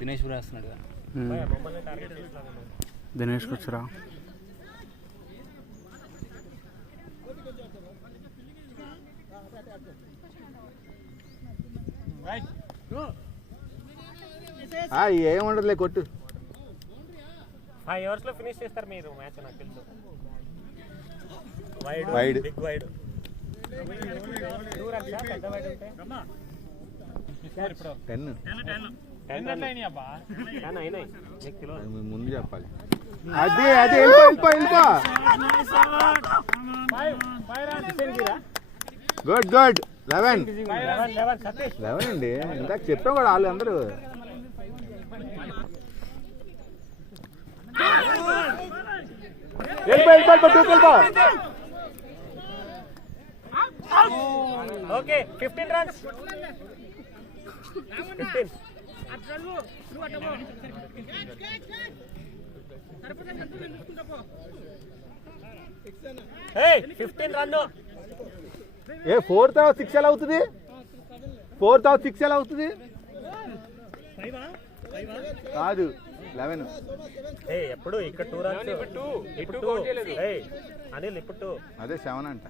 దినేష్ కూడా వస్తున్నాడు. దినేష్ వచ్చరా ఏముండదులే కొట్టు. 5 hours లో ఫినిష్ చేస్తారు మీరు మ్యాచ్ నాకు తెలుసు. వైడ్ బిగ్ వైడ్ దూరం పెద్ద వైడ్ ఉంటే 10 ముందు చెప్పాలి. అది అది వెళ్ళిపో. గుడ్ గుడ్ 11 అండి. ఇందాక చెప్పాం కూడా వాళ్ళు అందరూ. వెళ్ళిపో. Okay 15 runs. 15. Hey 15 run. ఏ 4th out 6 ఎలా అవుతుంది? 4th out 6 ఎలా అవుతుంది? కాదు 11. ఎప్పుడు ఇక్కడ 2 runs. అనిల్ ఇప్పుడు 2. అదే 7 అంట.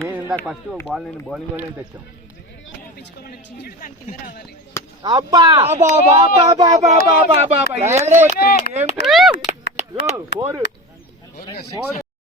నేను ఇందాక ఫస్ట్ బాల్ నేను బౌలింగ్ వాళ్ళని తెచ్చాం. అబ్బా